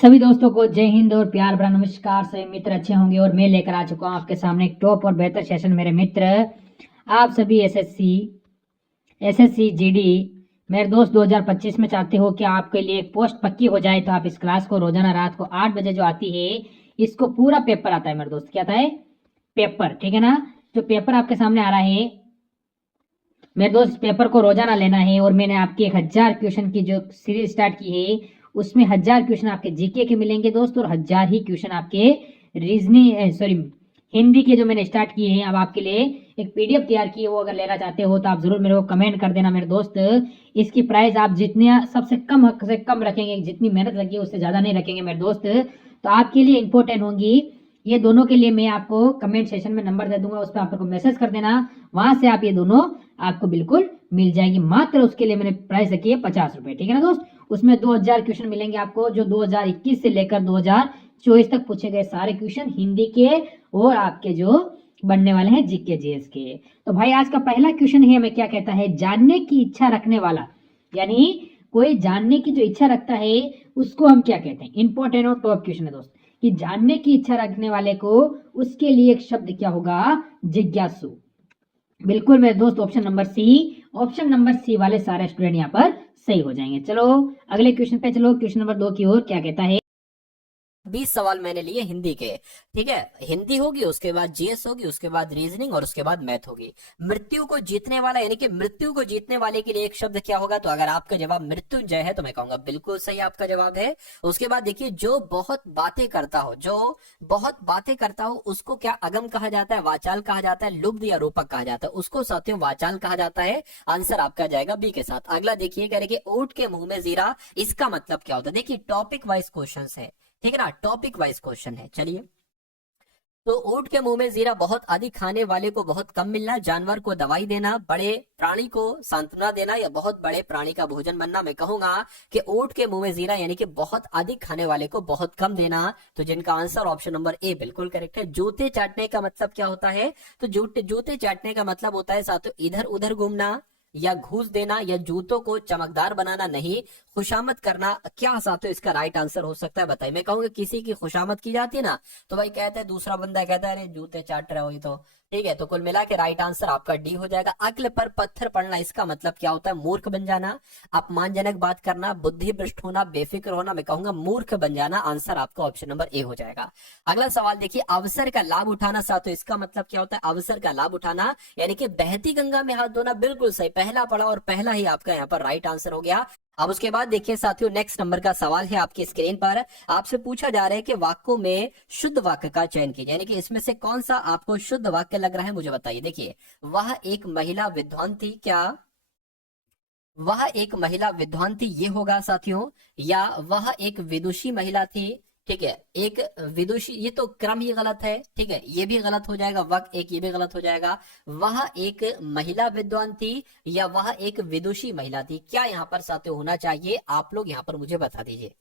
सभी दोस्तों को जय हिंद और प्यार भरा नमस्कार। सभी मित्र अच्छे होंगे और मैं लेकर आ चुका हूं आपके सामने एक टॉप और बेहतर सेशन। मेरे मित्र आप सभी एसएससी जीडी मेरे दोस्त 2025 में चाहते हो कि आपके लिए एक पोस्ट पक्की हो जाए, तो आप इस क्लास को रोजाना रात को 8 बजे जो आती है, इसको पूरा पेपर आता है मेरे दोस्त। क्या आता है? पेपर, ठीक है ना। जो पेपर आपके सामने आ रहा है मेरे दोस्त, पेपर को रोजाना लेना है। और मैंने आपके 1000 क्वेश्चन की जो सीरीज स्टार्ट की है, उसमें 1000 क्वेश्चन आपके जीके के मिलेंगे दोस्त, और 1000 ही क्वेश्चन आपके हिंदी के जो मैंने स्टार्ट किए हैं। अब आपके लिए एक पीडीएफ तैयार की है, वो अगर लेना चाहते हो तो आप जरूर मेरे को कमेंट कर देना मेरे दोस्त। इसकी प्राइस आप जितने सबसे कम हक से कम रखेंगे, जितनी मेहनत लगी है उससे ज्यादा नहीं रखेंगे मेरे दोस्त, तो आपके लिए इंपॉर्टेंट होंगी ये दोनों। के लिए मैं आपको कमेंट सेशन में नंबर दे दूंगा, उस पर आपको मैसेज कर देना, वहां से आप ये दोनों आपको बिल्कुल मिल जाएगी। मात्र उसके लिए मैंने प्राइस रखी है 50 रुपए, ठीक है ना दोस्त। उसमें 2000 क्वेश्चन मिलेंगे आपको, जो 2021 से लेकर 2024 तक पूछे गए सारे क्वेश्चन हिंदी के, और आपके जो बनने वाले हैं जीके जीएस के। तो भाई आज का पहला क्वेश्चन है, हमें क्या कहता है? जानने की इच्छा रखने वाला, यानी कोई जानने की जो इच्छा रखता है उसको हम क्या कहते हैं? इंपॉर्टेंट और टॉप क्वेश्चन है दोस्त, कि जानने की इच्छा रखने वाले को, उसके लिए एक शब्द क्या होगा? जिज्ञासु। बिल्कुल मेरे दोस्त, ऑप्शन नंबर सी वाले सारे स्टूडेंट यहाँ पर सही हो जाएंगे। चलो अगले क्वेश्चन पे चलो, क्वेश्चन नंबर 2 की ओर। क्या कहता है? 20 सवाल मैंने लिए हिंदी के। ठीक है, हिंदी होगी, उसके बाद जीएस होगी, उसके बाद रीजनिंग और उसके बाद मैथ होगी। मृत्यु को जीतने वाला, यानी कि मृत्यु को जीतने वाले के लिए एक शब्द क्या होगा? तो अगर आपका जवाब मृत्युंजय है तो मैं कहूंगा बिल्कुल सही आपका जवाब है। उसके बाद देखिए, जो बहुत बातें करता हो उसको क्या अगम कहा जाता है, वाचाल कहा जाता है, लुब्ध या रूपक कहा जाता है? उसको साथियों वाचाल कहा जाता है। आंसर आपका जाएगा बी के साथ। अगला देखिए, कह रहे कि ऊंट के मुंह में जीरा, इसका मतलब क्या होता है? देखिए टॉपिक वाइज क्वेश्चन है, ठीक है ना, टॉपिक वाइज क्वेश्चन है। चलिए, तो ऊंट के मुंह में जीरा, बहुत अधिक खाने वाले को बहुत कम मिलना, जानवर को दवाई देना, बड़े प्राणी को सांत्वना देना, या बहुत बड़े प्राणी का भोजन बनना। मैं कहूंगा कि ऊंट के मुंह में जीरा यानी कि बहुत अधिक खाने वाले को बहुत कम देना। तो जिनका आंसर ऑप्शन नंबर ए बिल्कुल करेक्ट है। जूते चाटने का मतलब क्या होता है? तो जूते चाटने का मतलब होता है साथियों इधर उधर घूमना, या घूस देना, या जूतों को चमकदार बनाना, नहीं खुशामद करना। क्या साथियों इसका राइट आंसर हो सकता है? बताइए। मैं कहूंगा किसी की खुशामद की जाती है ना, तो भाई कहते हैं, दूसरा बंदा कहता है अरे जूते चाट रहे हो ये तो, ठीक है। तो कुल मिला के राइट आंसर आपका डी हो जाएगा। अक्ल पर पत्थर पड़ना, इसका मतलब क्या होता है? मूर्ख बन जाना, अपमानजनक बात करना, बुद्धि भ्रष्ट होना, बेफिक्र होना। मैं कहूंगा मूर्ख बन जाना। आंसर आपका ऑप्शन नंबर ए हो जाएगा। अगला सवाल देखिए, अवसर का लाभ उठाना साथियों, इसका मतलब क्या होता है? अवसर का लाभ उठाना यानी कि बहती गंगा में हाथ धोना। बिल्कुल सही, पहला पढ़ा और पहला ही आपका यहाँ पर राइट आंसर हो गया। अब उसके बाद देखिए साथियों, नेक्स्ट नंबर का सवाल है आपकी स्क्रीन पर। आपसे पूछा जा रहा है कि वाक्यों में शुद्ध वाक्य का चयन कीजिए, यानी कि इसमें से कौन सा आपको शुद्ध वाक्य लग रहा है, मुझे बताइए। देखिए, वह एक महिला विद्वान थी, क्या वह एक महिला विद्वान थी ये होगा साथियों, या वह एक विदुषी महिला थी? ठीक है, एक विदुषी, ये तो क्रम ही गलत है, ठीक है, ये भी गलत हो जाएगा। वक्त एक, ये भी गलत हो जाएगा। वह एक महिला विद्वान थी या वह एक विदुषी महिला थी, क्या यहाँ पर साथियों होना चाहिए? आप लोग यहाँ पर मुझे बता दीजिए।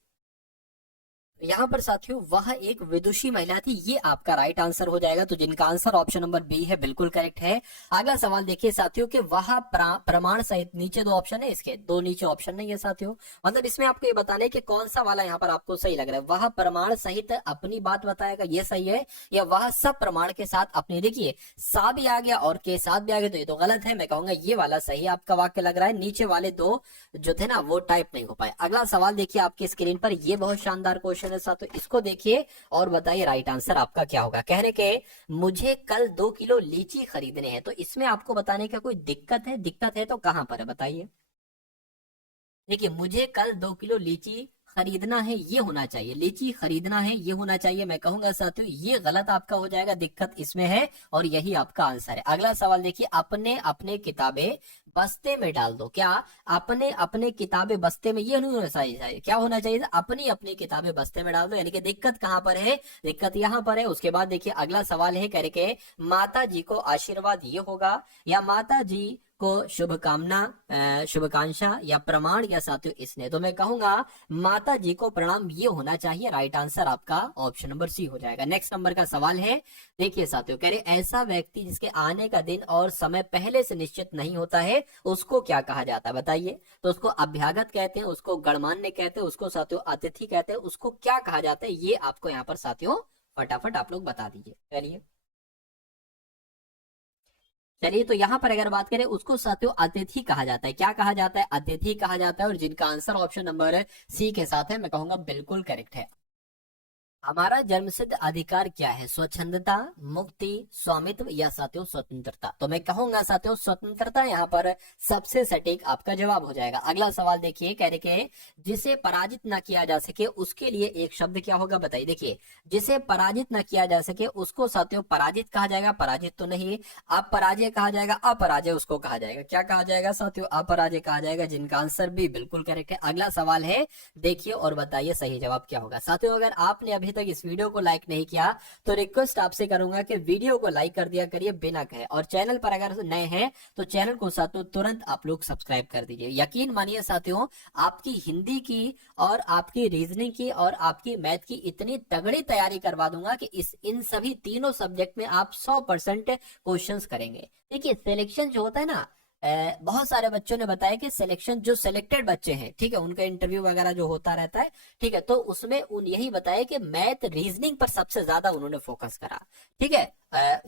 यहाँ पर साथियों वह एक विदुषी महिला थी, ये आपका राइट आंसर हो जाएगा। तो जिनका आंसर ऑप्शन नंबर बी है बिल्कुल करेक्ट है। अगला सवाल देखिए साथियों, कि वह प्रमाण सहित, नीचे दो ऑप्शन है, इसके दो नीचे ऑप्शन नहीं है साथियों, मतलब इसमें आपको ये बताने कि कौन सा वाला यहाँ पर आपको सही लग रहा है। वह प्रमाण सहित अपनी बात बताएगा, ये सही है, या वह सब प्रमाण के साथ अपने, देखिए सा भी आ गया और के साथ भी आ गया, तो ये तो गलत है। मैं कहूंगा ये वाला सही आपका वाक्य लग रहा है, नीचे वाले दो जो थे ना वो टाइप नहीं हो पाए। अगला सवाल देखिए आपकी स्क्रीन पर, ये बहुत शानदार क्वेश्चन है साथियों, इसको देखिए और बताइए राइट आंसर आपका क्या होगा। कह रहे के मुझे कल 2 किलो लीची खरीदने हैं, तो इसमें आपको बताने का कोई दिक्कत है? दिक्कत है तो कहां पर है बताइए। देखिए, मुझे कल 2 किलो लीची खरीदना है ये होना चाहिए, लीची खरीदना है ये होना चाहिए। मैं कहूंगा साथियों ये गलत आपका हो जाएगा, दिक्कत इसमें है और यही आपका आंसर है। अगला सवाल देखिए, अपने अपने किताबें बस्ते में डाल दो, क्या अपने अपने किताबें बस्ते में, ये नहीं होना चाहिए, क्या होना चाहिए? अपनी अपनी किताबें बस्ते में डाल दो, यानी कि दिक्कत कहां पर है? दिक्कत यहां पर है। उसके बाद देखिए अगला सवाल है, कह रहे माता जी को आशीर्वाद ये होगा, या माता जी आपको शुभकामना, शुभकांक्षा या प्रमाण या साथियों इसने, तो मैं कहूंगा माता जी को प्रणाम, ये होना चाहिए। राइट आंसर आपका ऑप्शन नंबर सी हो जाएगा। नेक्स्ट नंबर का सवाल है, देखिए साथियों, कह रहे ऐसा व्यक्ति जिसके आने का दिन और समय पहले से निश्चित नहीं होता है, उसको क्या कहा जाता है बताइए। तो उसको अभ्यागत कहते हैं, उसको गणमान्य कहते हैं, उसको साथियों अतिथि कहते हैं, उसको क्या कहा जाता है, ये आपको यहाँ पर साथियों फटाफट आप लोग बता दीजिए। चलिए चलिए, तो यहाँ पर अगर बात करें, उसको साथियों अतिथि कहा जाता है। क्या कहा जाता है? अतिथि कहा जाता है। और जिनका आंसर ऑप्शन नंबर सी के साथ है, मैं कहूंगा बिल्कुल करेक्ट है। हमारा जन्मसिद्ध अधिकार क्या है? स्वच्छंदता, मुक्ति, स्वामित्व या साथियों स्वतंत्रता? तो मैं कहूंगा साथियों स्वतंत्रता यहाँ पर सबसे सटीक आपका जवाब हो जाएगा। अगला सवाल देखिए, कह रहे के जिसे पराजित ना किया जा सके उसके लिए एक शब्द क्या होगा बताइए। देखिए, जिसे पराजित ना किया जा सके उसको साथियों पराजित कहा जाएगा, पराजित तो नहीं, अपराजय कहा जाएगा, अपराजय उसको कहा जाएगा। क्या कहा जाएगा साथियों? अपराजय कहा जाएगा, जिनका आंसर भी बिल्कुल करेक्ट है। अगला सवाल है, देखिए और बताइए सही जवाब क्या होगा। साथियों अगर आपने अभी तक इस वीडियो को लाइक नहीं किया तो रिक्वेस्ट आपसे करूंगा कि वीडियो को लाइक कर दिया करिए बिना कहे, और चैनल पर अगर नए हैं तो चैनल को साथियों तुरंत आप लोग सब्सक्राइब कर दीजिए। यकीन मानिए साथियों, आपकी हिंदी की और आपकी रीजनिंग की और आपकी मैथ की इतनी तगड़ी तैयारी करवा दूंगा कि इन सभी तीनों सब्जेक्ट में आप 100% क्वेश्चंस करेंगे। देखिए सिलेक्शन जो होता है ना, बहुत सारे बच्चों ने बताया कि सिलेक्शन जो सिलेक्टेड बच्चे हैं, ठीक है, उनका इंटरव्यू वगैरह जो होता रहता है, ठीक है, तो उसमें यही बताया कि मैथ रीजनिंग पर सबसे ज्यादा उन्होंने फोकस करा। ठीक है,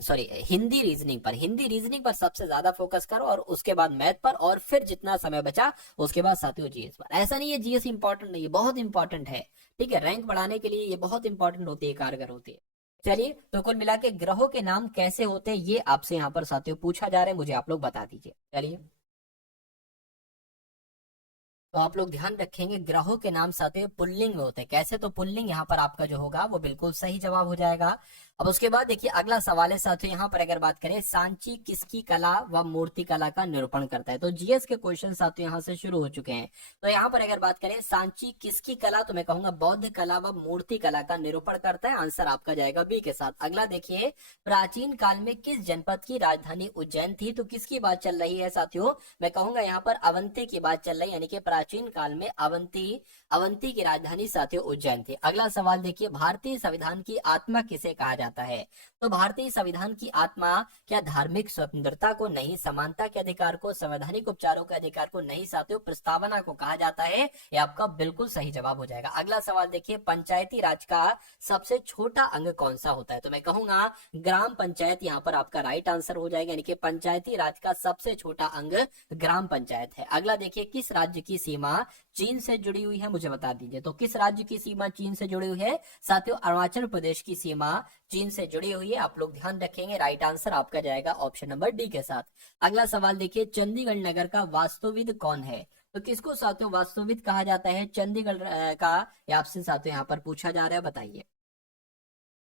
सॉरी हिंदी रीजनिंग पर सबसे ज्यादा फोकस करो, और उसके बाद मैथ पर, और फिर जितना समय बचा उसके बाद साथियों जीएस पर। ऐसा नहीं है जीएस इंपॉर्टेंट नहीं है, बहुत इंपॉर्टेंट है। ठीक है, रैंक बढ़ाने के लिए ये बहुत इंपॉर्टेंट होती है, कारगर होती है। चलिए, तो कुल मिला के ग्रहों के नाम कैसे होते हैं ये आपसे यहाँ पर साथियों पूछा जा रहा है, मुझे आप लोग बता दीजिए। चलिए, तो आप लोग ध्यान रखेंगे ग्रहों के नाम साथियों पुल्लिंग में होते हैं। कैसे? तो पुल्लिंग यहाँ पर आपका जो होगा वो बिल्कुल सही जवाब हो जाएगा। अब उसके बाद देखिए अगला सवाल है साथियों, यहाँ पर अगर बात करें, सांची किसकी कला व मूर्ति कला का निरूपण करता है? तो जीएस के क्वेश्चन साथियों यहाँ से शुरू हो चुके हैं। तो यहाँ पर अगर बात करें सांची किसकी कला, तो मैं कहूंगा बौद्ध कला व मूर्ति कला का निरूपण करता है। आंसर आपका जाएगा बी के साथ। अगला देखिए, प्राचीन काल में किस जनपद की राजधानी उज्जैन थी? तो किसकी बात चल रही है साथियों? मैं कहूंगा यहाँ पर अवंती की बात चल रही है, यानी कि प्राचीन काल में अवंती की राजधानी साथियों उज्जैन थी। अगला सवाल देखिए, भारतीय संविधान की आत्मा किसे कहा जाता है? तो भारतीय संविधान की आत्मा क्या धार्मिक स्वतंत्रता को नहीं, समानता के अधिकार को, संवैधानिक उपचारों के अधिकार को नहीं साथियों, प्रस्तावना को कहा जाता है। ये आपका बिल्कुल सही जवाब हो जाएगा। अगला सवाल देखिए, पंचायती राज का सबसे छोटा अंग कौन सा होता है? तो मैं कहूंगा ग्राम पंचायत यहाँ पर आपका राइट आंसर हो जाएगा, यानी कि पंचायती राज का सबसे छोटा अंग ग्राम पंचायत है। अगला देखिए, किस राज्य की सीमा चीन से जुड़ी हुई है? मुझे बता दीजिए। तो किस राज्य की सीमा चीन से जुड़ी हुई है साथियों? अरुणाचल प्रदेश की सीमा चीन से जुड़ी हुई है। आप लोग ध्यान रखेंगे, राइट आंसर आपका जाएगा ऑप्शन नंबर डी के साथ। अगला सवाल देखिए, चंडीगढ़ नगर का वास्तुविद कौन है? तो किसको साथियों वास्तुविद कहा जाता है चंडीगढ़ का? ये आपसे साथियों यहाँ पर पूछा जा रहा है, बताइए।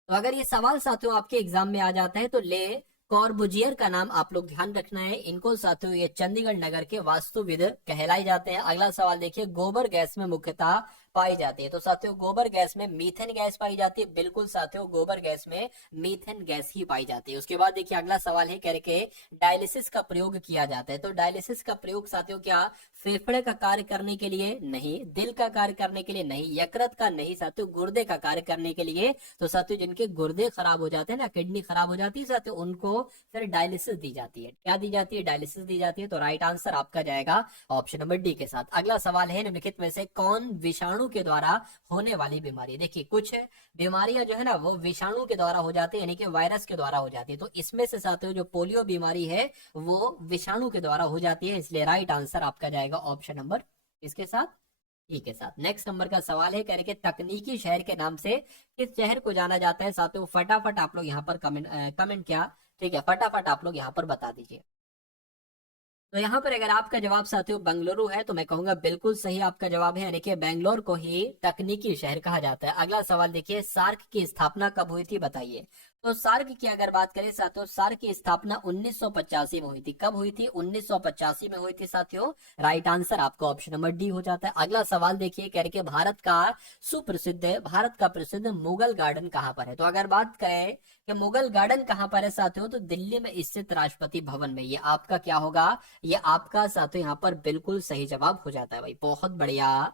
तो अगर ये सवाल साथियों आपके एग्जाम में आ जाता है तो ले कॉर्बुजियर का नाम आप लोग ध्यान रखना है। इनको साथियों ये चंडीगढ़ नगर के वास्तुविद कहलाए जाते हैं। अगला सवाल देखिए, गोबर गैस में मुख्यतः पाई जाती है? तो साथियों गोबर गैस में मीथेन गैस पाई जाती है। बिल्कुल साथियों, गोबर गैस में मीथेन गैस ही पाई जाती है। उसके बाद देखिए अगला सवाल है, कह के डायलिसिस का प्रयोग किया जाता है? तो डायलिसिस का प्रयोग साथियों क्या फेफड़े का कार्य करने के लिए? नहीं। दिल का कार्य करने के लिए? नहीं। यकृत का? नहीं साथियों। गुर्दे का कार्य करने के लिए? तो साथियों जिनके गुर्दे खराब हो जाते हैं ना, किडनी खराब हो जाती है साथियों, उनको फिर डायलिसिस दी जाती है। क्या दी जाती है? डायलिसिस दी जाती है। तो राइट आंसर आपका जाएगा ऑप्शन नंबर डी के साथ। अगला सवाल है, निम्नलिखित में से कौन विषाणु के द्वारा होने वाली बीमारी? देखिए कुछ बीमारियां जो है ना वो विषाणु के द्वारा हो जाती है, यानी कि वायरस के द्वारा हो जाती है। तो इसमें से साथियों जो पोलियो बीमारी है वो विषाणु के द्वारा हो जाती है, इसलिए राइट आंसर आपका जाएगा ऑप्शन नंबर इसके साथ, ई के साथ। नेक्स्ट नंबर का सवाल है, कह रहे कि तकनीकी शहर के नाम से किस शहर को जाना जाता है? साथियों फटाफट आप लोग यहाँ पर कमेंट क्या, ठीक है, फटाफट आप लोग यहाँ पर बता दीजिए। तो यहाँ पर अगर आपका जवाब साथियों बेंगलुरु है तो मैं कहूंगा बिल्कुल सही आपका जवाब है, यानी कि बेंगलोर को ही तकनीकी शहर कहा जाता है। अगला सवाल देखिए, सार्क की स्थापना कब हुई थी? बताइए। तो सार्क की अगर बात करें साथियों, सार्क की स्थापना 1985 में हुई थी। कब हुई थी? 1985 में हुई थी साथियों। राइट आंसर आपका ऑप्शन नंबर डी हो जाता है। अगला सवाल देखिए, कह रहे कि भारत का सुप्रसिद्ध है, भारत का प्रसिद्ध मुगल गार्डन कहाँ पर है? तो अगर बात करें कि मुगल गार्डन कहाँ पर है साथियों, तो दिल्ली में स्थित राष्ट्रपति भवन में। ये आपका क्या होगा? ये आपका साथियों यहाँ पर बिल्कुल सही जवाब हो जाता है भाई, बहुत बढ़िया,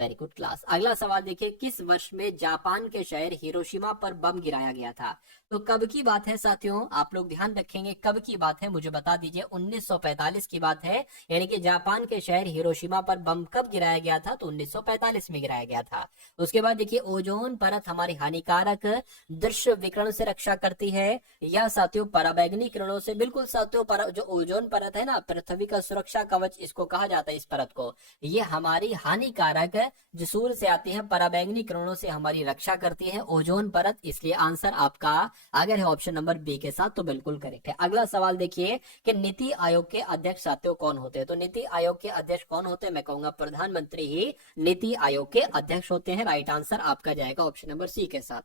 वेरी गुड क्लास। अगला सवाल देखिए, किस वर्ष में जापान के शहर हिरोशिमा पर बम गिराया गया था? तो कब की बात है साथियों? आप लोग ध्यान रखेंगे, कब की बात है मुझे बता दीजिए। 1945 की बात है, यानी कि जापान के शहर हिरोशिमा पर बम कब गिराया गया था? तो 1945 में गिराया गया था। उसके बाद देखिए, ओजोन परत हमारी हानिकारक दृश्य विकिरण से रक्षा करती है या साथियों पराबैंगनी किरणों से? बिल्कुल साथियों, जो ओजोन परत है ना, पृथ्वी का सुरक्षा कवच इसको कहा जाता है, इस परत को। ये हमारी हानिकारक जो सूर्य से आती है पराबैंगनी किरणों से हमारी रक्षा करती है ओजोन परत, इसलिए आंसर आपका अगर है ऑप्शन नंबर बी के साथ तो बिल्कुल करेक्ट है। अगला सवाल देखिए कि नीति आयोग के अध्यक्ष साथियों कौन होते हैं? तो नीति आयोग के अध्यक्ष कौन होते हैं? मैं कहूंगा प्रधानमंत्री ही नीति आयोग के अध्यक्ष होते हैं। राइट आंसर आपका जाएगा ऑप्शन नंबर सी के साथ।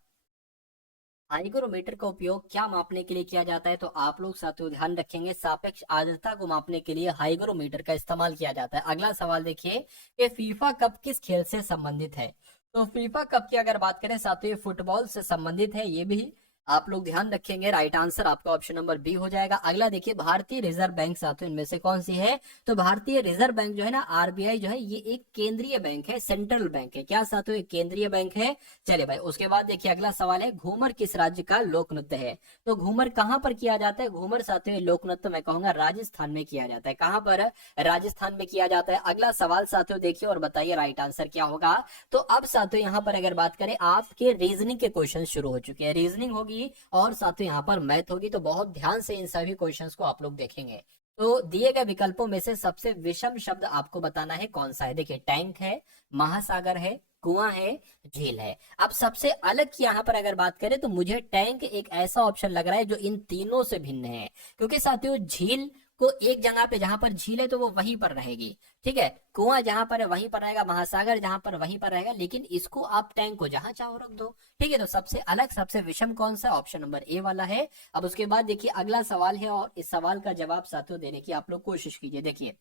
हाइग्रोमीटर का उपयोग क्या मापने के लिए किया जाता है? तो आप लोग साथियों ध्यान रखेंगे, सापेक्ष आर्द्रता को मापने के लिए हाइग्रोमीटर का इस्तेमाल किया जाता है। अगला सवाल देखिए कि फीफा कप किस खेल से संबंधित है? तो फीफा कप की अगर बात करें साथियों, फुटबॉल से संबंधित है, ये भी आप लोग ध्यान रखेंगे। राइट आंसर आपका ऑप्शन नंबर बी हो जाएगा। अगला देखिए, भारतीय रिजर्व बैंक साथियों इनमें से कौन सी है? तो भारतीय रिजर्व बैंक जो है ना, आरबीआई जो है, ये एक केंद्रीय बैंक है, सेंट्रल बैंक है। क्या साथियों? एक केंद्रीय बैंक है। चले भाई, उसके बाद देखिए अगला सवाल है, घूमर किस राज्य का लोक नृत्य है? तो घूमर कहाँ पर किया जाता है? घूमर साथियों लोक नृत्य मैं कहूंगा राजस्थान में किया जाता है। कहाँ पर? राजस्थान में किया जाता है। अगला सवाल साथियों देखिए और बताइए राइट आंसर क्या होगा। तो अब साथियों यहाँ पर अगर बात करें, आपके रीजनिंग के क्वेश्चन शुरू हो चुके हैं। रीजनिंग होगी और साथियों यहाँ पर मैथ होगी, तो बहुत ध्यान से इन सभी क्वेश्चंस को आप लोग देखेंगे। तो दिए गए विकल्पों में से सबसे विषम शब्द आपको बताना है कौन सा है। देखिए, टैंक है, महासागर है, कुआं है, झील है। अब सबसे अलग की यहाँ पर अगर बात करें तो मुझे टैंक एक ऐसा ऑप्शन लग रहा है जो इन तीनों से भिन्न है, क्योंकि साथियों झील को एक जगह पे जहां पर झील है तो वो वहीं पर रहेगी, ठीक है। कुआं जहां पर है वहीं पर रहेगा, महासागर जहां पर वहीं पर रहेगा, लेकिन इसको आप टैंक को जहां चाहो रख दो, ठीक है। तो सबसे अलग सबसे विषम कौन सा? ऑप्शन नंबर ए वाला है। अब उसके बाद देखिए अगला सवाल है और इस सवाल का जवाब साथियों देने की आप लोग कोशिश कीजिए। देखिए,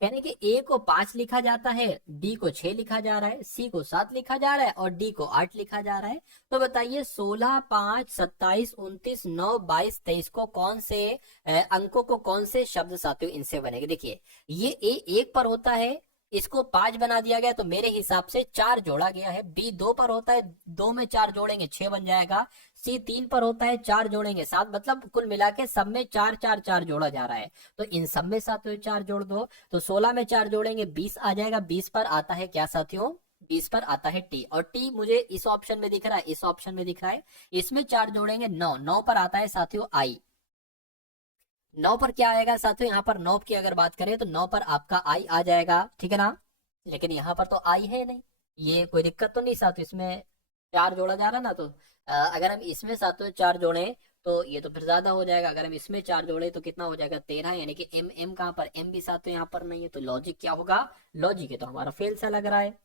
यानी कि ए को 5 लिखा जाता है, डी को 6 लिखा जा रहा है, सी को 7 लिखा जा रहा है और डी को 8 लिखा जा रहा है। तो बताइए 16, 5, 27, 29, 9, 22, 23 को कौन से अंकों को कौन से शब्द साथियों इनसे बनेंगे? देखिए, ये ए 1 पर होता है, इसको 5 बना दिया गया तो मेरे हिसाब से 4 जोड़ा गया है। बी 2 पर होता है, 2 में 4 जोड़ेंगे 6 बन जाएगा। सी 3 पर होता है, 4 जोड़ेंगे 7, मतलब कुल मिला के सब में 4 4 4 जोड़ा जा रहा है। तो इन सब में साथियों 4 जोड़ दो, तो 16 में 4 जोड़ेंगे 20 आ जाएगा। 20 पर आता है क्या साथियों? 20 पर आता है टी, और टी मुझे इस ऑप्शन में दिख रहा है, इस ऑप्शन में दिख रहा है। इसमें 4 जोड़ेंगे 9, 9 पर आता है साथियों आई। 9 पर क्या आएगा साथियों? यहाँ पर 9 की अगर बात करें तो 9 पर आपका आई आ जाएगा, ठीक है ना। लेकिन यहाँ पर तो आई है नहीं, ये कोई दिक्कत तो नहीं साथियों, इसमें 4 जोड़ा जा रहा ना, तो अगर हम इसमें साथियों 4 जोड़े तो ये तो फिर ज्यादा हो जाएगा। अगर हम इसमें 4 जोड़े तो कितना हो जाएगा? 13, यानी कि एम एम कहाँ पर? एम भी साथियों यहाँ पर नहीं है, तो लॉजिक क्या होगा? लॉजिक है तो हमारा फेल सा लग रहा है।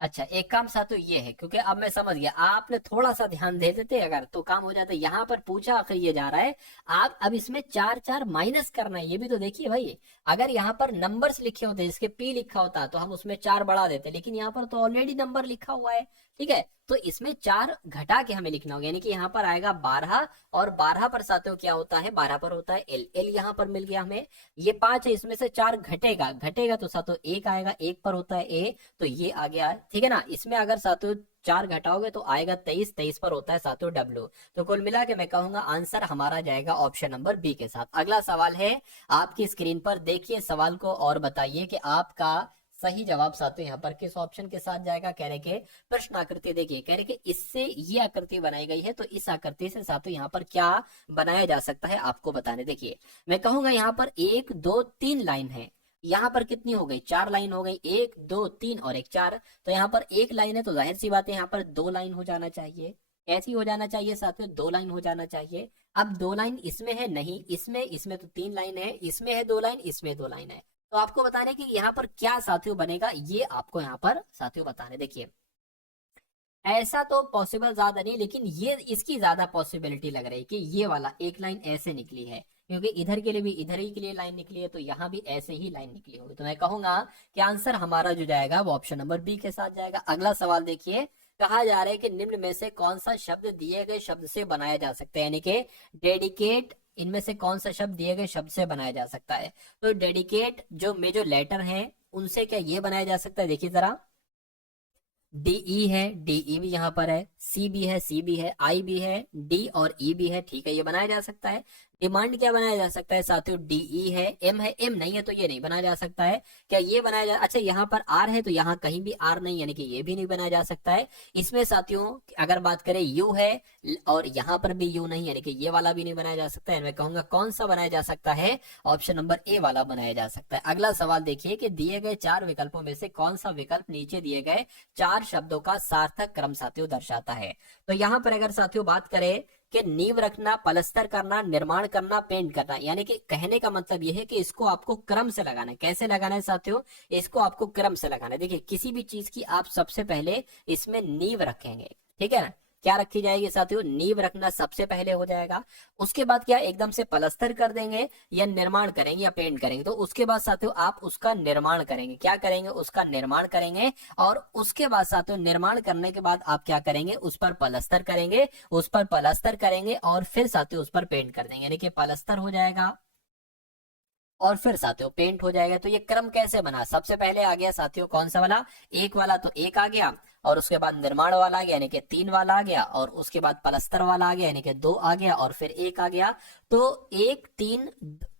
अच्छा, एक काम साथियों ये है, क्योंकि अब मैं समझ गया, आपने थोड़ा सा ध्यान दे देते अगर तो काम हो जाता। यहाँ पर पूछा आखिर ये जा रहा है, आप अब इसमें 4 4 माइनस करना है, ये भी तो देखिए भाई। अगर यहाँ पर नंबर्स लिखे होते, जिसके पी लिखा होता तो हम उसमें 4 बढ़ा देते, लेकिन यहाँ पर तो ऑलरेडी नंबर लिखा हुआ है, ठीक है। तो इसमें 4 घटा के हमें लिखना होगा, यानी कि यहाँ पर आएगा 12, और 12 पर साथियों क्या होता है? 12 पर होता है एल, एल यहाँ पर मिल गया हमें। ये 5 है, इसमें से 4 घटेगा, घटेगा तो साथियों 1 आएगा, 1 पर होता है ए, तो ये आ गया, ठीक है ना। इसमें अगर साथियों 4 घटाओगे तो आएगा 23, 23 पर होता है साथियों डब्ल्यू। तो कुल मिला के मैं कहूंगा आंसर हमारा जाएगा ऑप्शन नंबर बी के साथ। अगला सवाल है आपकी स्क्रीन पर, देखिए सवाल को और बताइए कि आपका सही जवाब साथियों यहाँ पर किस ऑप्शन के साथ जाएगा। कह रहे के प्रश्न आकृति देखिए, कह रहे कि इससे ये आकृति बनाई गई है, तो इस आकृति से साथियों यहाँ पर क्या बनाया जा सकता है आपको बताने। देखिए, मैं कहूंगा यहाँ पर 1 2 3 लाइन है, यहाँ पर कितनी हो गई? 4 लाइन हो गई, 1 2 3 और 1 4। तो यहाँ पर 1 लाइन है, तो जाहिर सी बात है यहाँ पर 2 लाइन हो जाना चाहिए। कैसी हो जाना चाहिए साथियों? 2 लाइन हो जाना चाहिए। अब 2 लाइन इसमें है नहीं, इसमें तो 3 लाइन है, इसमें है 2 लाइन, इसमें 2 लाइन है। तो आपको बताने कि यहाँ पर क्या साथियों बनेगा, ये आपको यहाँ पर साथियों बताने। देखिए, ऐसा तो पॉसिबल ज्यादा नहीं, लेकिन ये इसकी ज्यादा पॉसिबिलिटी लग रही है कि ये वाला एक लाइन ऐसे निकली है, क्योंकि इधर के लिए भी इधर ही के लिए लाइन निकली है, तो यहाँ भी ऐसे ही लाइन निकली होगी। तो मैं कहूंगा कि आंसर हमारा जो जाएगा वो ऑप्शन नंबर बी के साथ जाएगा। अगला सवाल देखिए, कहा जा रहा है कि निम्न में से कौन सा शब्द दिए गए शब्द से बनाया जा सकता है, यानी कि डेडिकेट, इनमें से कौन सा शब्द दिए गए शब्द से बनाया जा सकता है। तो डेडिकेट जो लेटर है उनसे क्या ये बनाया जा सकता है, देखिए जरा, डीई है, डीई भी यहाँ पर है, सी भी है, सी भी है, आई भी है, डी और ई भी है, ठीक है, ये बनाया जा सकता है। डिमांड क्या बनाया जा सकता है साथियों, डीई है, एम नहीं है तो ये नहीं बनाया जा सकता है। क्या ये बनाया जा, अच्छा यहाँ पर आर है तो यहाँ कहीं भी आर नहीं, यानी कि ये भी नहीं बनाया जा सकता है। इसमें साथियों अगर बात करें यू है और यहाँ पर भी यू नहीं, यानी कि ये वाला भी नहीं बनाया जा सकता है। मैं कहूंगा कौन सा बनाया जा सकता है, ऑप्शन नंबर ए वाला बनाया जा सकता है। अगला सवाल देखिए कि दिए गए 4 विकल्पों में से कौन सा विकल्प नीचे दिए गए 4 शब्दों का सार्थक क्रम साथियों दर्शाता है। तो यहाँ पर अगर साथियों बात करें कि नींव रखना, पलस्तर करना, निर्माण करना, पेंट करना, यानी कि कहने का मतलब यह है कि इसको आपको क्रम से लगाना है। कैसे लगाना है साथियों, इसको आपको क्रम से लगाना है। देखिए किसी भी चीज की आप सबसे पहले इसमें नींव रखेंगे, ठीक है ना, क्या रखी जाएगी साथियों, नींव रखना सबसे पहले हो जाएगा। उसके बाद क्या एकदम से पलस्तर कर देंगे या निर्माण करेंगे या पेंट करेंगे, तो उसके बाद साथियों आप उसका निर्माण करेंगे। क्या करेंगे, उसका निर्माण करेंगे। और उसके बाद साथियों निर्माण करने के बाद आप क्या करेंगे, उस पर पलस्तर करेंगे, उस पर पलस्तर करेंगे और फिर साथियों उस पर पेंट कर देंगे, यानी कि पलस्तर हो जाएगा और फिर साथियों पेंट हो जाएगा। तो ये क्रम कैसे बना, सबसे पहले आ गया साथियों कौन सा वाला, एक वाला, तो एक आ गया, और उसके बाद निर्माण वाला आ गया यानी कि 3 वाला आ गया, और उसके बाद पलस्तर वाला आ गया यानी कि 2 आ गया, और फिर 1 आ गया। तो 1 3,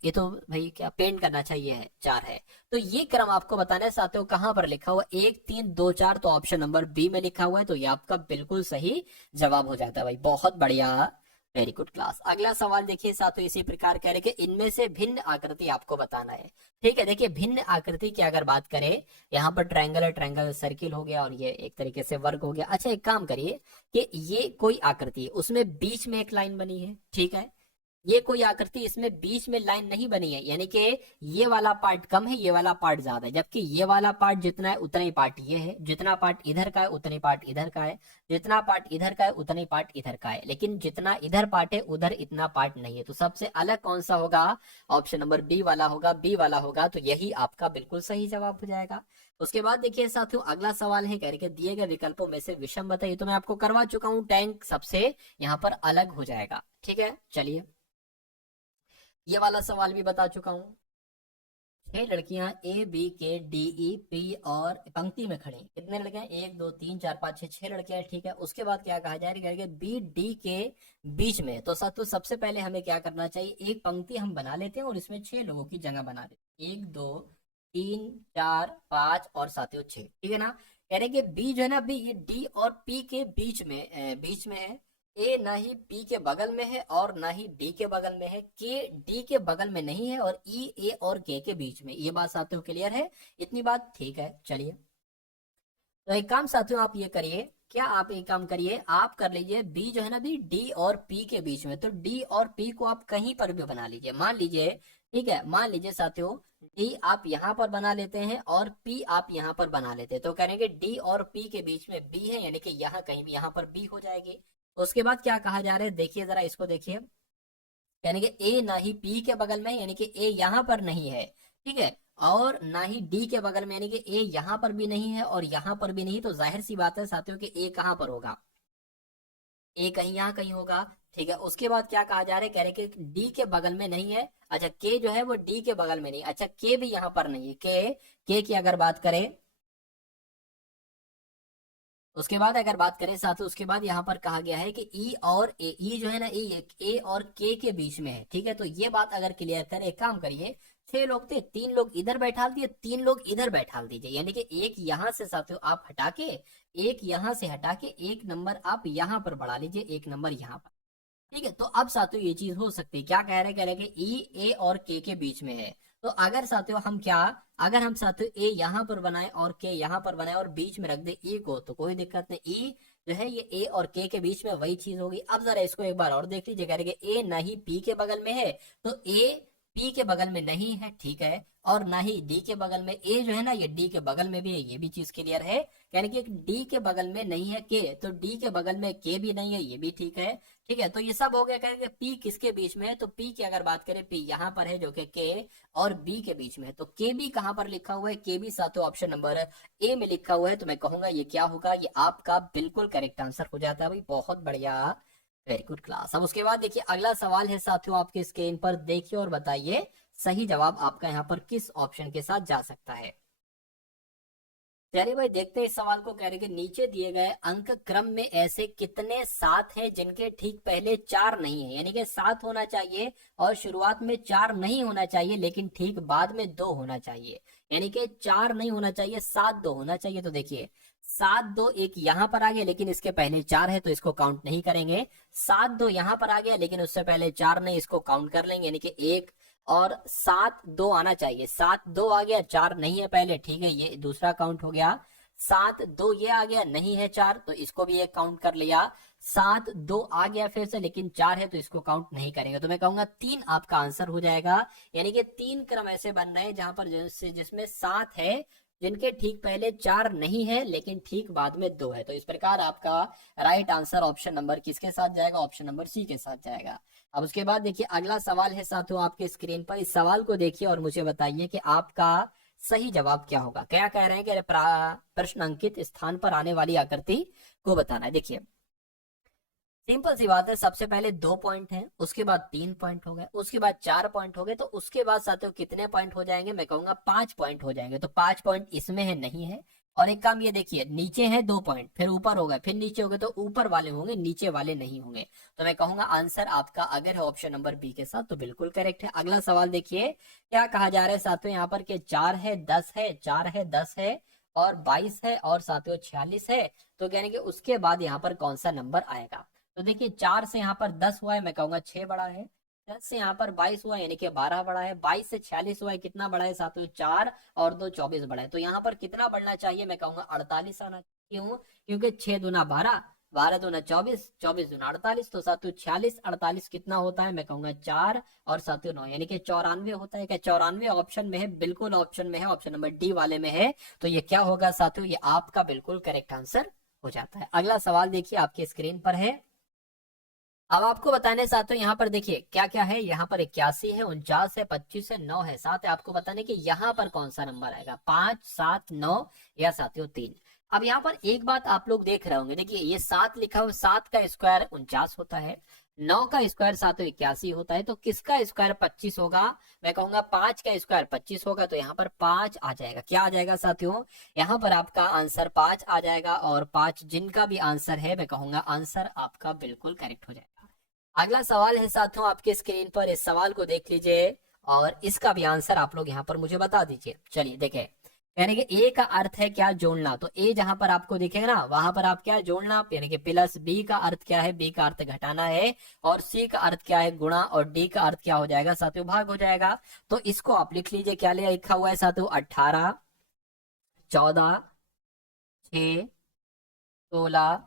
ये तो भाई क्या पेंट करना चाहिए है, 4 है। तो ये क्रम आपको बताना है साथियों, कहां पर लिखा हुआ 1 3 2 4, तो ऑप्शन नंबर बी में लिखा हुआ है। तो ये आपका बिल्कुल सही जवाब हो जाता है भाई, बहुत बढ़िया, वेरी गुड क्लास। अगला सवाल देखिए साथियों इसी प्रकार कह रहे कि इनमें से भिन्न आकृति आपको बताना है, ठीक है। देखिए भिन्न आकृति की अगर बात करें, यहाँ पर ट्रायंगल है, ट्रायंगल सर्किल हो गया, और ये एक तरीके से वर्ग हो गया। अच्छा एक काम करिए कि ये कोई आकृति है, उसमें बीच में एक लाइन बनी है, ठीक है, ये कोई आकृति, इसमें बीच में लाइन नहीं बनी है, यानी कि ये वाला पार्ट कम है, ये वाला पार्ट ज्यादा है, जबकि ये वाला पार्ट जितना है उतना ही पार्ट ये है, जितना पार्ट इधर का है उतने पार्ट इधर का है, जितना पार्ट इधर का है उतने पार्ट इधर का है, लेकिन जितना इधर पार्ट है उधर इतना पार्ट नहीं है। तो सबसे अलग कौन सा होगा, ऑप्शन नंबर बी वाला होगा, बी वाला होगा, तो यही आपका बिल्कुल सही जवाब हो जाएगा। उसके बाद देखिए साथियों अगला सवाल है कह रहे दिए गए विकल्पों में से विषम बताइए। तो मैं आपको करवा चुका हूं, टैंक सबसे यहाँ पर अलग हो जाएगा, ठीक है। चलिए ये वाला सवाल भी बता चुका हूं। 6 लड़कियां ए बी के डी ई पी और पंक्ति में खड़ी, कितने लड़कियां, 1 2 3 4 5 6, 6 लड़कियां, ठीक है। उसके बाद क्या कहा जा रहा है, बी डी के बीच में। तो साथियों सबसे पहले हमें क्या करना चाहिए, एक पंक्ति हम बना लेते हैं और इसमें 6 लोगों की जगह बना देते हैं, 1 2 3 4 5 और साथियों 6, ठीक है ना। कह रहे कि बी जो है ना, बी ये डी और पी के बीच में है। ए ना ही पी के बगल में है और ना ही डी के बगल में है, के डी के बगल में नहीं है, और ई ए और के बीच में। ये बात साथियों क्लियर है, इतनी बात ठीक है। चलिए तो एक काम साथियों आप ये करिए, क्या आप एक काम करिए, आप कर लीजिए बी जो है ना, बी डी और पी के बीच में, तो डी और पी को आप कहीं पर भी बना लीजिए, मान लीजिए, ठीक है, मान लीजिए साथियों डी आप यहाँ पर बना लेते हैं और पी आप यहाँ पर बना लेते हैं, तो करेंगे डी और पी के बीच में बी है, यानी कि यहाँ कहीं भी यहाँ पर बी हो जाएगी। उसके बाद क्या कहा जा रहा है, देखिए जरा इसको देखिए, यानी कि ए ना ही पी के बगल में, यानी कि ए यहाँ पर नहीं है, ठीक है, और ना ही डी के बगल में, यानी कि ए यहाँ पर भी नहीं है और यहाँ पर भी नहीं। तो जाहिर सी बात है साथियों कि ए कहाँ पर होगा, ए कहीं यहाँ कहीं होगा, ठीक है। उसके बाद क्या कहा जा रहा है, कह रहे कि डी के बगल में नहीं है। अच्छा के जो है वो डी के बगल में नहीं, अच्छा के भी यहाँ पर नहीं है, के की अगर बात करें, उसके बाद अगर बात करें साथियों, उसके बाद यहाँ पर कहा गया है कि ई और ए, ई जो है ना, ए और के बीच में है, ठीक है। तो ये बात अगर क्लियर करें, एक काम करिए, 6 लोग थे, 3 लोग इधर बैठा दिए, 3 लोग इधर बैठा दीजिए, यानी कि एक यहाँ से साथियों आप हटा के, एक यहाँ से हटा के, एक नंबर आप यहाँ पर बढ़ा लीजिए, एक नंबर यहाँ पर, ठीक है। तो अब साथियों ये चीज हो सकती है, क्या कह रहे कि ई ए और के बीच में है। तो अगर साथियों हम क्या, अगर हम साथियों ए यहाँ पर बनाए और के यहाँ पर बनाए और बीच में रख दे ई को, तो कोई दिक्कत नहीं, ई जो है ये ए और के बीच में वही चीज होगी। अब जरा इसको एक बार और देख लीजिए, कह रहे कि ए ना ही पी के बगल में है, तो ए पी के बगल में नहीं है, ठीक है, और ना ही डी के बगल में। ए जो है ना ये डी के बगल में भी है, ये भी चीज क्लियर है, यानी कि डी के बगल में नहीं है के, तो डी के बगल में के भी नहीं है, ये भी ठीक है। ठीक है, तो ये सब हो गया। कहेंगे पी किसके बीच में है, तो पी की अगर बात करें, पी यहाँ पर है जो कि के और बी के बीच में है, तो के बी कहाँ पर लिखा हुआ है, के बी साथों ऑप्शन नंबर ए में लिखा हुआ है। तो मैं कहूंगा ये क्या होगा, ये आपका बिल्कुल करेक्ट आंसर हो जाता है भाई, बहुत बढ़िया, वेरी गुड क्लास। अब उसके बाद देखिए अगला सवाल है साथियों आपके स्क्रीन पर, देखिए और बताइए सही जवाब आपका यहाँ पर किस ऑप्शन के साथ जा सकता है। चलिए भाई देखते हैं इस सवाल को। कह रहे कि नीचे दिए गए अंक क्रम में ऐसे कितने सात हैं जिनके ठीक पहले चार नहीं है, यानी कि सात होना चाहिए और शुरुआत में चार नहीं होना चाहिए, लेकिन ठीक बाद में दो होना चाहिए, यानी कि चार नहीं होना चाहिए, सात दो होना चाहिए। तो देखिए सात दो एक यहाँ पर आ गया, लेकिन इसके पहले चार है तो इसको काउंट नहीं करेंगे। सात दो यहाँ पर आ गया, लेकिन उससे पहले चार नहीं, इसको काउंट कर लेंगे, यानी कि एक और सात दो आना चाहिए। सात दो आ गया, चार नहीं है पहले, ठीक है, ये दूसरा काउंट हो गया। सात दो ये आ गया, नहीं है चार, तो इसको भी एक काउंट कर लिया। सात दो आ गया फिर से, लेकिन चार है तो इसको काउंट नहीं करेंगे। तो मैं कहूंगा तीन आपका आंसर हो जाएगा, यानी कि तीन क्रम ऐसे बन रहे हैं जहां पर जिसमें सात है जिनके ठीक पहले चार नहीं है, लेकिन ठीक बाद में दो है। तो इस प्रकार आपका राइट आंसर ऑप्शन नंबर किसके साथ जाएगा, ऑप्शन नंबर सी के साथ जाएगा। अब उसके बाद देखिए अगला सवाल है साथियों आपके स्क्रीन पर, इस सवाल को देखिए और मुझे बताइए कि आपका सही जवाब क्या होगा। क्या कह रहे हैं कि प्रश्न अंकित स्थान पर आने वाली आकृति को बताना है। देखिए सिंपल सी बात है, सबसे पहले 2 पॉइंट हैं, उसके बाद 3 पॉइंट हो गए, उसके बाद 4 पॉइंट हो गए, तो उसके बाद साथियों कितने पॉइंट हो जाएंगे, मैं कहूंगा 5 पॉइंट हो जाएंगे। तो 5 पॉइंट इसमें है नहीं है। और एक काम ये देखिए, नीचे है 2 पॉइंट, फिर ऊपर हो गए, फिर नीचे हो गए, तो ऊपर वाले होंगे नीचे वाले नहीं होंगे। तो मैं कहूंगा आंसर आपका अगर है ऑप्शन नंबर बी के साथ तो बिल्कुल करेक्ट है। अगला सवाल देखिए क्या कहा जा रहा है साथियों यहाँ पर, कि 4 है 10 है, 4 है 10 है और 22 है और साथियों 46 है, तो यानी कि उसके बाद यहाँ पर कौन सा नंबर आएगा। तो देखिए 4 से यहाँ पर 10 हुआ है, मैं कहूंगा 6 बड़ा है। 10 से यहाँ पर 22 हुआ है, यानी कि 12 बड़ा है। 22 से 46 हुआ है, कितना बड़ा है साथियों, 4 और 2 24 बड़ा है। तो यहाँ पर कितना बढ़ना चाहिए, मैं कहूंगा 48 आना चाहिए। क्यों, क्योंकि 6 दूना 12, 12 दूना 24, 24 दूना 48, तो साथियों 46 48 कितना होता है, मैं कहूंगा 4 और साथियों 9, यानी कि 94 होता है। क्या 94 ऑप्शन में है, बिल्कुल ऑप्शन में है, ऑप्शन नंबर डी वाले में है। तो ये क्या होगा साथियों, ये आपका बिल्कुल करेक्ट आंसर हो जाता है। अगला सवाल देखिए आपके स्क्रीन पर है। अब आपको बताने साथियों यहाँ पर देखिए क्या क्या है, यहाँ पर 81 है, 49 है, 25 है, 9 है। साथ है आपको बताने कि यहाँ पर कौन सा नंबर आएगा, 5 7 9 या साथियों 3। अब यहाँ पर एक बात आप लोग देख रहे होंगे, देखिए ये 7 लिखा हुआ, 7 का स्क्वायर 49 होता है, 9 का स्क्वायर साथियों 81 होता है, तो किसका स्क्वायर 25 होगा, मैं कहूंगा 5 का स्क्वायर 25 होगा। तो यहाँ पर 5 आ जाएगा, क्या आ जाएगा साथियों, यहाँ पर आपका आंसर 5 आ जाएगा। और 5 जिनका भी आंसर है, मैं कहूंगा आंसर आपका बिल्कुल करेक्ट हो जाएगा। अगला सवाल है साथियों आपके स्क्रीन पर, इस सवाल को देख लीजिए और इसका भी आंसर आप लोग यहाँ पर मुझे बता दीजिए। चलिए देखें, यानी कि ए का अर्थ है क्या, जोड़ना। तो ए जहां पर आपको दिखेगा ना वहां पर आप क्या जोड़ना, यानी कि प्लस। बी का अर्थ क्या है, बी का अर्थ घटाना है। और सी का अर्थ क्या है, गुणा। और डी का अर्थ क्या हो जाएगा साथियों, भाग हो जाएगा। तो इसको आप लिख लीजिए, क्या लिखा हुआ है साथियों, 18 14 6 16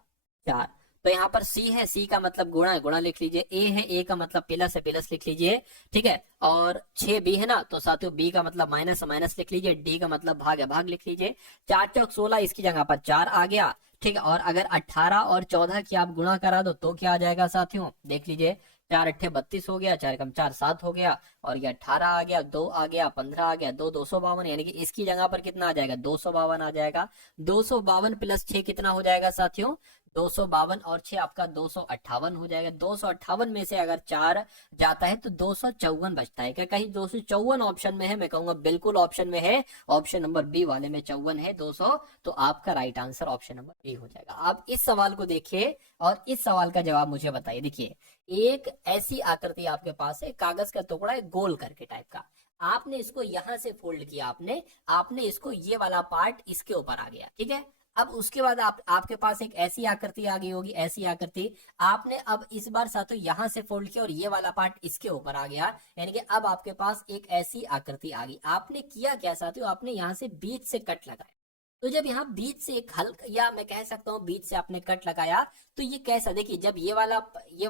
4। तो यहाँ पर सी है, सी का मतलब गुणा है, गुणा लिख लीजिए। ए है, ए का मतलब प्लस है, प्लस लिख लीजिए, ठीक है। और 6 बी है ना, तो साथियों बी का मतलब माइनस, माइनस लिख लीजिए। डी का मतलब भाग है, भाग लिख लीजिए। 4 चौक 16, इसकी जगह पर 4 आ गया, ठीक है। और अगर 18 और 14 की आप गुणा करा दो तो क्या आ जाएगा साथियों, देख लीजिए। 4 अट्ठे 32 हो गया, 4 कम 4 7 हो गया, और ये 18 आ गया, 2 आ गया, 15 आ गया, 2 252, यानी कि इसकी जगह पर कितना आ जाएगा, 252 आ जाएगा। 252 प्लस 6 कितना हो जाएगा साथियों, 252 और 6 आपका 258 हो जाएगा। 258 में से अगर 4 जाता है तो 254 बचता है। क्या कहीं 254 ऑप्शन में है, मैं कहूंगा बिल्कुल ऑप्शन में है, ऑप्शन नंबर बी वाले में 54 है 200। तो आपका right answer option number B हो जाएगा। आप इस सवाल को देखिए और इस सवाल का जवाब मुझे बताइए। देखिए एक ऐसी आकृति आपके पास है, कागज का टुकड़ा है गोल करके टाइप का, आपने इसको यहां से फोल्ड किया, आपने इसको, ये वाला पार्ट इसके ऊपर आ गया, ठीक है। अब उसके बाद आपके पास एक ऐसी आकृति आ गई होगी, ऐसी आकृति आपने अब इस बार साथियों यहां से फोल्ड किया और ये वाला पार्ट इसके ऊपर आ गया, यानी कि अब आपके पास एक ऐसी आकृति आ गई। आपने किया क्या साथियों, आपने यहां से बीच से कट लगाया। तो जब यहाँ बीच से एक हल्का, या मैं कह सकता हूँ बीच से आपने कट लगाया, तो ये कैसा, देखिए जब ये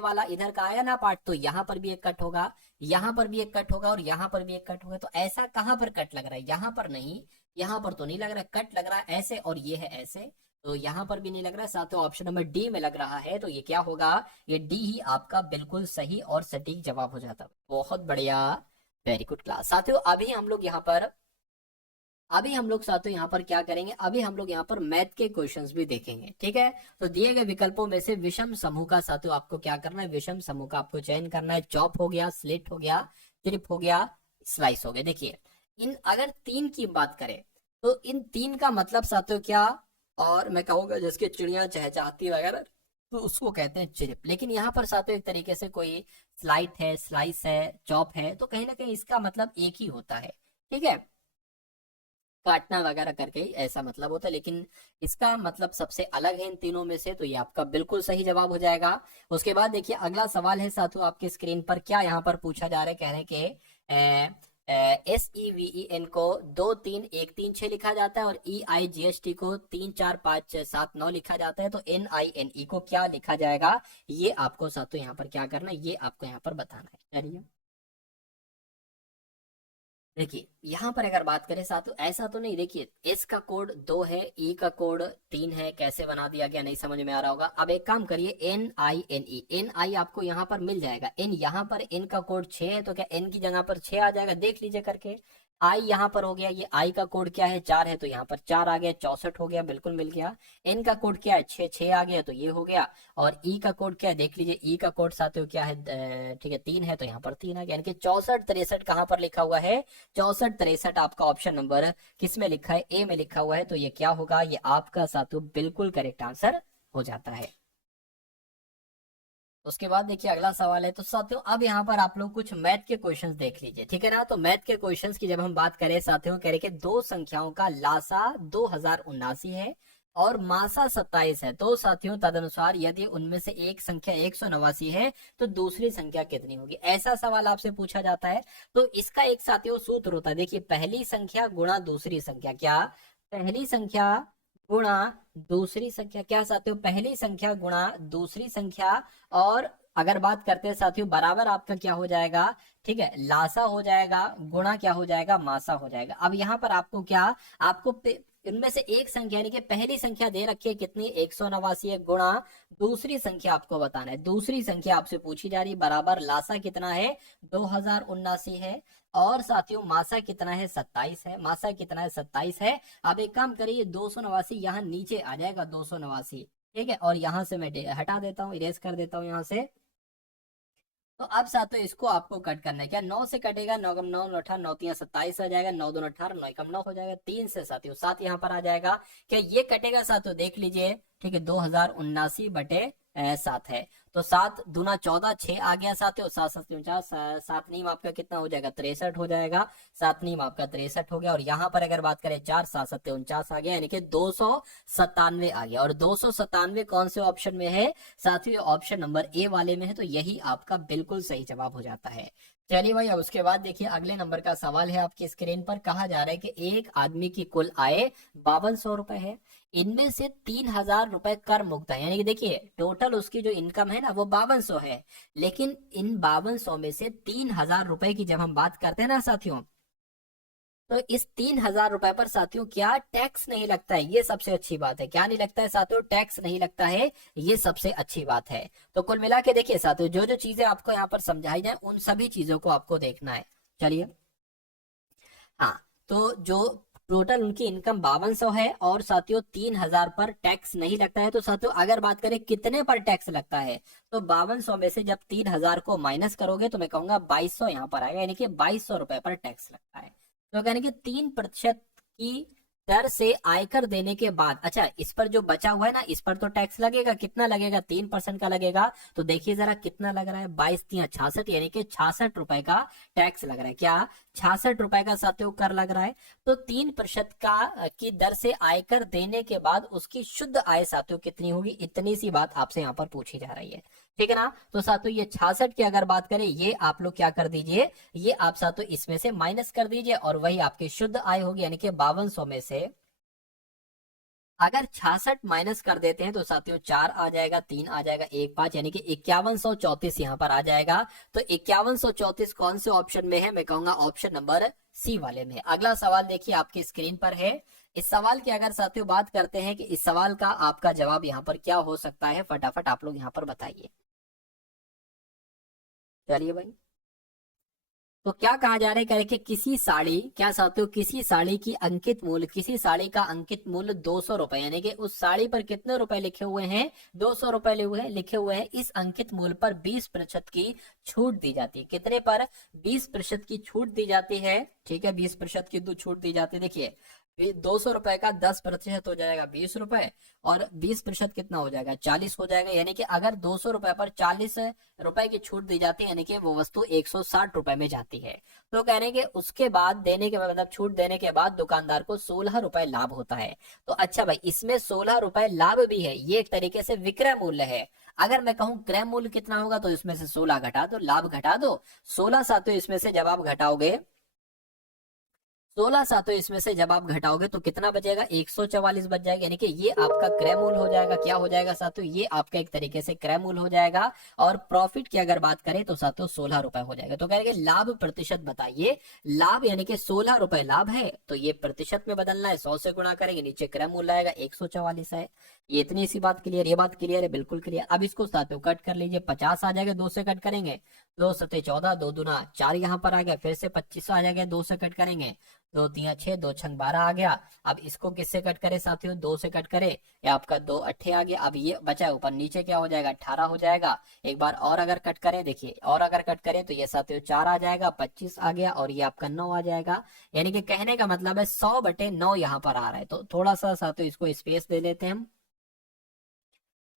वाला इधर का आया ना पार्ट, तो यहाँ पर भी एक कट होगा, यहाँ पर भी एक कट होगा, और यहाँ पर भी एक कट होगा। तो ऐसा कहाँ पर कट लग रहा है, यहाँ पर नहीं, यहाँ पर तो नहीं लग रहा है, कट लग रहा है ऐसे, और ये है ऐसे, तो यहाँ पर भी नहीं लग रहा है। साथ में ऑप्शन नंबर डी में लग रहा है, तो ये क्या होगा, ये डी ही आपका बिल्कुल सही और सटीक जवाब हो जाता है। बहुत बढ़िया, वेरी गुड क्लास। साथियों अभी हम लोग साथियों यहाँ पर क्या करेंगे, अभी हम लोग यहाँ पर मैथ के क्वेश्चंस भी देखेंगे, ठीक है। तो दिए गए विकल्पों में से विषम समूह का साथियों आपको क्या करना है, विषम समूह का आपको चयन करना है। चॉप हो गया, स्लिट हो गया, ट्रिप हो गया, स्लाइस हो गया। देखिए इन अगर तीन की बात करें, तो इन तीन का मतलब साथियों क्या, और मैं कहूंगा जिसके चिड़िया चहचहाती वगैरह, तो उसको कहते हैं चिरिप। लेकिन यहाँ पर साथियों एक तरीके से कोई स्लाइट है, स्लाइस है, चॉप है, तो कहीं ना कहीं इसका मतलब एक ही होता है, ठीक है, काटना वगैरह करके ही ऐसा मतलब होता है। लेकिन इसका मतलब सबसे अलग है इन तीनों में से, तो ये आपका बिल्कुल सही जवाब हो जाएगा। उसके बाद देखिए अगला सवाल है साथियों आपके स्क्रीन पर, क्या यहाँ पर पूछा जा रहा है, कह रहे हैं कि SEVEN को 2 3 1 3 6 लिखा जाता है, और EIGHT को 3 4 5 6 7 9 लिखा जाता है। तो NINE को क्या लिखा जाएगा, ये आपको साथियों यहाँ पर क्या करना है, ये आपको यहाँ पर बताना है। चलिए देखिए यहाँ पर अगर बात करें साथियों, ऐसा तो नहीं, देखिए एस का कोड 2 है, ई का कोड 3 है, कैसे बना दिया गया नहीं समझ में आ रहा होगा। अब एक काम करिए, NINE, NI आपको यहाँ पर मिल जाएगा, एन यहाँ पर एन का कोड 6 है, तो क्या एन की जगह पर 6 आ जाएगा, देख लीजिए करके। आई यहाँ पर हो गया, ये आई का कोड क्या है 4 है, तो यहाँ पर 4 आ गया, 64 हो गया, बिल्कुल मिल गया। एन का कोड क्या है 6, 6 आ गया, तो ये हो गया। और ई का कोड क्या है देख लीजिए, ई का कोड साथियों क्या है, ठीक है 3 है, तो यहाँ पर 3 आ गया, यानी कि 64 63 कहाँ पर लिखा हुआ है, 64 63 आपका ऑप्शन नंबर किस में लिखा है, ए में लिखा हुआ है। तो ये क्या होगा, ये आपका साथियों बिल्कुल करेक्ट आंसर हो जाता है। उसके बाद देखिए अगला सवाल है, तो साथियों अब यहाँ पर आप लोग कुछ मैथ के क्वेश्चंस देख लीजिए, ठीक है ना। तो मैथ के क्वेश्चंस की जब हम बात करें साथियों, कह रहे कि दो संख्याओं का लासा 2079 है और मासा 27 है, तो साथियों तदनुसार यदि उनमें से एक संख्या 189 है तो दूसरी संख्या कितनी होगी, ऐसा सवाल आपसे पूछा जाता है। तो इसका एक साथियों सूत्र होता है, देखिए पहली संख्या गुणा दूसरी संख्या, क्या, पहली संख्या गुणा दूसरी संख्या, क्या साथियों, पहली संख्या गुणा दूसरी संख्या। और अगर बात करते हैं साथियों, बराबर आपका क्या हो जाएगा, ठीक है, लासा हो जाएगा, गुणा क्या हो जाएगा, मासा हो जाएगा। अब यहाँ पर आपको क्या, आपको इनमें से एक संख्या यानी कि पहली संख्या दे रखी है कितनी 189 है, गुणा दूसरी संख्या आपको बताना है, दूसरी संख्या आपसे पूछी जा रही है, बराबर लासा कितना है 2079 है, और साथियों मासा कितना है 27 है, मासा कितना है 27 है। अब एक काम करिए 289 यहाँ नीचे आ जाएगा 289, ठीक है, और यहाँ से मैं हटा देता हूँ, इरेज कर देता हूँ यहाँ से। तो अब साथियों इसको आपको कट करना है, क्या 9 से कटेगा, 9 कम 9 18 9 3 27 आ जाएगा, 9 2 18 9 कम 9 हो जाएगा, 3 से साथियों 7 यहाँ पर आ जाएगा, क्या ये कटेगा साथियों देख लीजिए, ठीक है 2079 बटे 7 है, तो 7 दूना 14, 6 आ गया साथियों, 7 7 49, 7 नीम आपका कितना हो जाएगा 63 हो जाएगा, 7 नीम आपका 63 हो गया। और यहाँ पर अगर बात करें 4 7 7 49 आ गया, यानी कि 297 आ गया, और 297 कौन से ऑप्शन में है साथियों, ऑप्शन नंबर ए वाले में है, तो यही आपका बिल्कुल सही जवाब हो जाता है। चलिए भाई अब उसके बाद देखिए अगले नंबर का सवाल है आपकी स्क्रीन पर, कहा जा रहा है कि एक आदमी की कुल आय 5200 रुपए है, इनमें से 3000 रुपए कर मुक्त है, यानी कि देखिए टोटल उसकी जो इनकम है ना वो 5200 है, लेकिन इन 5200 में से 3000 रुपए की जब हम बात करते हैं ना साथियों, तो इस 3000 रुपए पर साथियों क्या टैक्स नहीं लगता है, ये सबसे अच्छी बात है, क्या नहीं लगता है साथियों, टैक्स नहीं लगता है, ये सबसे अच्छी बात है। तो कुल मिला के देखिए साथियों जो जो चीजें आपको यहाँ पर समझाई जाए उन सभी चीजों को आपको देखना है। चलिए हाँ, तो जो टोटल उनकी इनकम 5200 है और साथियों 3000 पर टैक्स नहीं लगता है, तो साथियों अगर बात करें कितने पर टैक्स लगता है, तो 5200 में से जब 3000 को माइनस करोगे तो मैं कहूंगा 2200 यहाँ पर आएगा, यानी कि 2200 रुपए पर टैक्स लगता है। तो यानी कि 3% की दर से आयकर देने के बाद, अच्छा इस पर जो बचा हुआ है ना इस पर तो टैक्स लगेगा, कितना लगेगा 3% का लगेगा, तो देखिए जरा कितना लग रहा है 22 3 66, यानी कि 66 रुपए का टैक्स लग रहा है, क्या 66 रुपए का साथियों कर लग रहा है। तो 3% का की दर से आयकर देने के बाद उसकी शुद्ध आय साथियों कितनी होगी, इतनी सी बात आपसे यहाँ पर पूछी जा रही है, ठीक है ना। तो साथियों ये 66 की अगर बात करें, ये आप लोग क्या कर दीजिए, ये आप साथियों इसमें से माइनस कर दीजिए और वही आपकी शुद्ध आय होगी, यानी कि 5200 में से अगर 66 माइनस कर देते हैं तो साथियों 4 आ जाएगा, 3 आ जाएगा, 1 5, यानी कि 5134 यहाँ पर आ जाएगा। तो 5134 कौन से ऑप्शन में है? मैं कहूंगा ऑप्शन नंबर सी वाले में। अगला सवाल देखिए आपकी स्क्रीन पर है। इस सवाल की अगर साथियों बात करते हैं कि इस सवाल का आपका जवाब यहाँ पर क्या हो सकता है, फटाफट आप लोग यहाँ पर बताइए। चलिए भाई, तो क्या कहा जा रहा है, कह रहे कि किसी साड़ी, क्या साथियों, किसी साड़ी की अंकित मूल्य, किसी साड़ी का अंकित मूल्य 200 रुपए, यानी कि उस साड़ी पर कितने रुपए लिखे हुए हैं? 200 रुपए लिखे हुए हैं। इस अंकित मूल्य पर 20% की छूट दी जाती है। कितने पर? 20% की छूट दी जाती है। ठीक है, 20% की तो छूट दी जाती है। देखिए 200 रुपए का 10% हो जाएगा 20 रुपए, और 20% कितना हो जाएगा? 40 हो जाएगा। यानी कि अगर 200 रुपए पर 40 रुपए की छूट दी जाती है, यानी कि वो वस्तु 160 रुपए में जाती है। तो कहने के उसके बाद देने के मतलब छूट देने के बाद दुकानदार को 16 रुपए लाभ होता है। तो अच्छा भाई, इसमें 16 रुपए लाभ भी है, ये एक तरीके से विक्रय मूल्य है। अगर मैं कहूं क्रय मूल्य कितना होगा, तो इसमें से 16 घटा दो, लाभ घटा दो। 16 सातों इसमें से जब आप घटाओगे, 16 सातों इसमें से जब आप घटाओगे तो कितना बचेगा? 144 बच जाएगा। यानी कि ये आपका क्रय मूल्य हो जाएगा। क्या हो जाएगा साथियों? ये आपका एक तरीके से क्रय मूल्य हो जाएगा। और प्रॉफिट की अगर बात करें तो साथियों 16 रुपए हो जाएगा। तो कहेंगे लाभ प्रतिशत बताइए। लाभ यानी कि 16 रुपए लाभ है, तो ये प्रतिशत में बदलना है, 100 से गुणा करेंगे, नीचे क्रय मूल्य आएगा, 144 है। ये इतनी सी बात क्लियर, ये बात क्लियर है, बिल्कुल क्लियर। अब इसको साथियों कट कर लीजिए, 50 आ जाएगा, 2 से कट करेंगे, 2 सते 14, 2 दूना 4 यहाँ पर आ गया, फिर से 25 आ जाएगा, 2 से कट करेंगे, 2 3 6, 2 6 12 आ गया। अब इसको किससे कट करे साथियों? 2 से कट करे, या आपका 2 अट्ठे आ गया। अब ये बचा है ऊपर, नीचे क्या हो जाएगा? 18 हो जाएगा। एक बार और अगर कट करें, देखिए और अगर कट करें तो ये साथियों 4 आ जाएगा, 25 आ गया, और ये आपका 9 आ जाएगा। यानी कि कहने का मतलब है 100/9 यहाँ पर आ रहा है। तो थोड़ा सा साथियों इसको स्पेस दे देते हैं हम।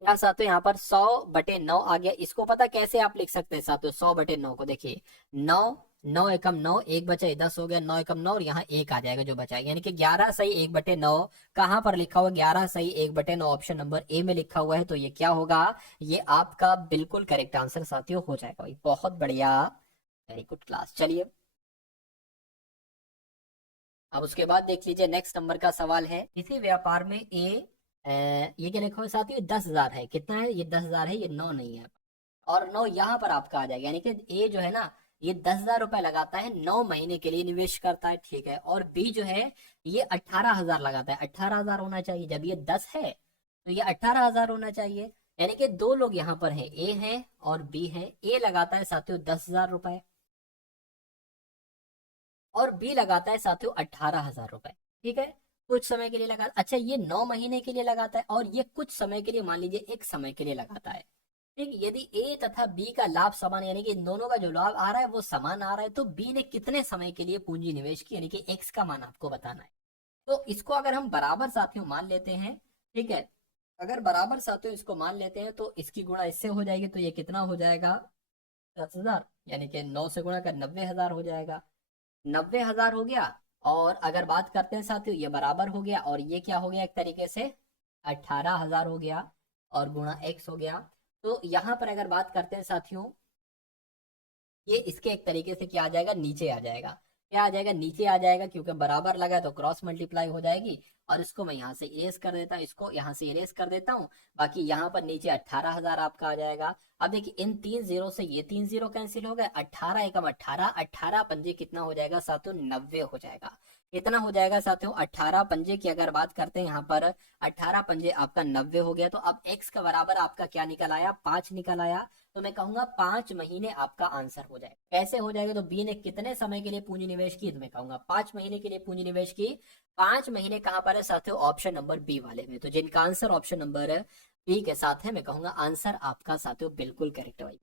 क्या साथियों यहाँ पर 100/9 आ गया। इसको पता कैसे आप लिख सकते हैं साथियों? 100/9 को देखिए, 9 9 एकम 9, एक बचा 10 हो गया, 9 एकम 9, और यहाँ 1 आ जाएगा जो बचा, यानी कि 11 सही 1/9 कहाँ पर लिखा हुआ? 11 सही 1/9 ऑप्शन नंबर ए में लिखा हुआ है। तो ये क्या होगा? ये आपका बिल्कुल करेक्ट आंसर साथियों हो जाएगा भाई। बहुत बढ़िया, वेरी गुड क्लास। चलिए अब उसके बाद देख लीजिए, नेक्स्ट नंबर का सवाल है, किसी व्यापार में ये क्या लिखा हुआ है साथियों? 10,000 है। कितना है? ये 10,000 है, ये 9 नहीं है, और 9 यहाँ पर आपका आ जाएगा। यानी कि ए जो है ना, ये 10,000 रुपए लगाता है, 9 महीने के लिए निवेश करता है, ठीक है। और बी जो है ये 18,000 लगाता है। 18,000 होना चाहिए, जब ये 10 है तो ये 18,000 होना चाहिए। यानी कि दो लोग यहाँ पर हैं, ए है और बी है। ए लगाता है साथियों 10,000 रुपए, और बी लगाता है साथियों 18,000 रुपए, ठीक है। कुछ समय के लिए लगा, अच्छा ये 9 महीने के लिए लगाता है, और ये कुछ समय के लिए, मान लीजिए एक समय के लिए लगाता है, ठीक। यदि ए तथा बी का लाभ समान, यानी कि इन दोनों का जो लाभ आ रहा है वो समान आ रहा है, तो बी ने कितने समय के लिए पूंजी निवेश की, यानी कि एक्स का मान आपको बताना है। तो इसको अगर हम बराबर साथियों मान लेते हैं, ठीक है, अगर बराबर साथियों इसको मान लेते हैं तो इसकी गुणा इससे हो जाएगी, तो ये कितना हो जाएगा? 10,000, यानी कि 9 से गुणा कर 90,000 हो जाएगा। 90,000 हो गया। और अगर बात करते हैं साथियों, ये बराबर हो गया, और ये क्या हो गया? एक तरीके से 18,000 हो गया, और गुणा एक्स हो गया। तो यहाँ पर अगर बात करते हैं साथियों, ये इसके एक तरीके से क्या आ जाएगा? नीचे आ जाएगा। क्या आ जाएगा? नीचे आ जाएगा, क्योंकि बराबर लगा तो क्रॉस मल्टीप्लाई हो जाएगी। और इसको मैं यहाँ से इरेज कर देता हूँ, इसको यहाँ से इरेज कर देता हूँ। बाकी यहाँ पर नीचे 18,000 आपका आ जाएगा। अब देखिए इन 3 जीरो से ये 3 जीरो कैंसिल हो गए, 18 एकम 18, 18 पंजे कितना हो जाएगा साथियों? 90 हो जाएगा। कितना हो जाएगा साथियों? 18 पंजे की अगर बात करते हैं यहाँ पर, 18 पंजे आपका 90 हो गया। तो अब x का बराबर आपका क्या निकल आया? 5 निकल आया। तो मैं कहूंगा 5 महीने आपका आंसर हो जाएगा। कैसे हो जाएगा? तो बी ने कितने समय के लिए पूंजी निवेश की? तो मैं कहूंगा 5 महीने के लिए पूंजी निवेश की। 5 महीने कहां पर है साथियों? ऑप्शन नंबर बी वाले में। तो जिनका आंसर ऑप्शन नंबर बी के साथ है, मैं कहूंगा आंसर आपका साथियों बिल्कुल करेक्ट है भाई।